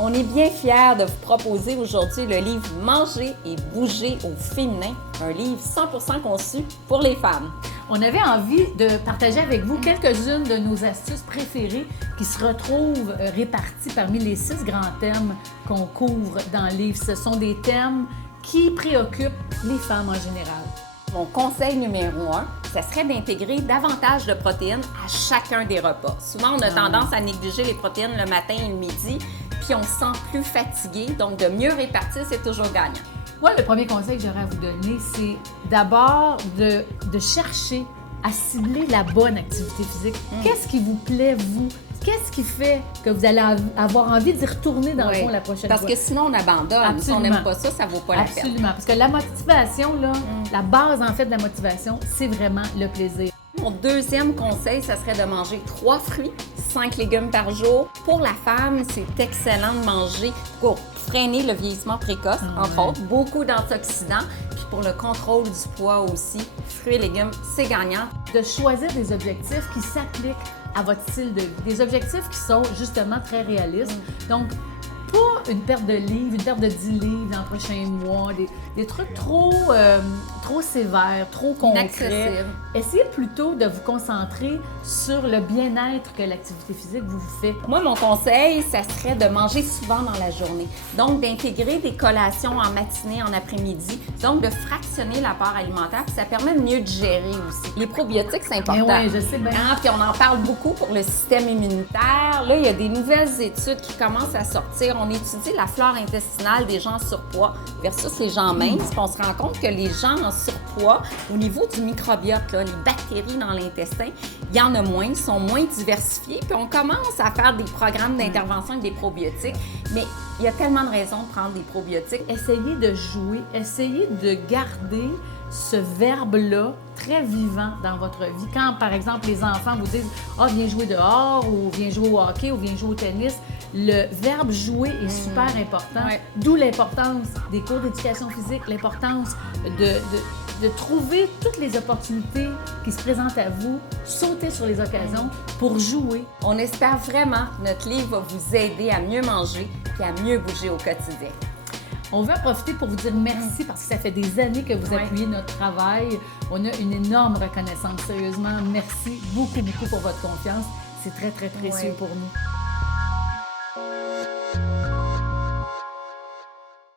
On est bien fiers de vous proposer aujourd'hui le livre Manger et bouger au féminin, un livre 100% conçu pour les femmes. On avait envie de partager avec vous quelques-unes de nos astuces préférées qui se retrouvent réparties parmi les 6 grands thèmes qu'on couvre dans le livre. Ce sont des thèmes qui préoccupent les femmes en général. Mon conseil numéro 1, ce serait d'intégrer davantage de protéines à chacun des repas. Souvent, on a tendance à négliger les protéines le matin et le midi, puis on se sent plus fatigué. Donc, de mieux répartir, c'est toujours gagnant. Moi, le premier conseil que j'aurais à vous donner, c'est d'abord de chercher à cibler la bonne activité physique. Qu'est-ce qui vous plaît, vous? Qu'est-ce qui fait que vous allez avoir envie d'y retourner dans le fond la prochaine fois? Parce que sinon, on abandonne. Absolument. Si on n'aime pas ça, ça ne vaut pas la peine. Absolument. Parce que la motivation, là, la base, en fait, de la motivation, c'est vraiment le plaisir. Mon deuxième conseil, ça serait de manger 3 fruits, 5 légumes par jour. Pour la femme, c'est excellent de manger pour freiner le vieillissement précoce, entre autres, beaucoup d'antioxydants. Puis pour le contrôle du poids aussi, fruits et légumes, c'est gagnant. De choisir des objectifs qui s'appliquent à votre style de vie. Des objectifs qui sont justement très réalistes. Donc, pas une perte de livres, une perte de 10 livres dans le prochain mois, des trucs trop sévères, trop concrets. Inaccessibles. Essayez plutôt de vous concentrer sur le bien-être que l'activité physique vous fait. Moi, mon conseil, ça serait de manger souvent dans la journée. Donc, d'intégrer des collations en matinée, en après-midi. Donc, de fractionner l'apport alimentaire, puis ça permet de mieux digérer aussi. Les probiotiques, c'est important. Oui, je sais bien. Puis on en parle beaucoup pour le système immunitaire. Là, il y a des nouvelles études qui commencent à sortir. On étudie la flore intestinale des gens en surpoids versus les gens minces. Puis on se rend compte que les gens en surpoids, au niveau du microbiote, là, les bactéries dans l'intestin, il y en a moins, sont moins diversifiées. Puis on commence à faire des programmes d'intervention avec des probiotiques. Mais il y a tellement de raisons de prendre des probiotiques. Essayez de jouer, essayez de garder ce verbe-là très vivant dans votre vie. Quand, par exemple, les enfants vous disent « Ah, viens jouer dehors » ou « Viens jouer au hockey » ou « Viens jouer au tennis », le verbe « jouer » est super important. Ouais. D'où l'importance des cours d'éducation physique, l'importance de trouver toutes les opportunités qui se présentent à vous, sauter sur les occasions pour jouer. On espère vraiment que notre livre va vous aider à mieux manger et à mieux bouger au quotidien. On veut en profiter pour vous dire merci parce que ça fait des années que vous appuyez notre travail. On a une énorme reconnaissance. Sérieusement, merci beaucoup pour votre confiance. C'est très, très précieux pour nous.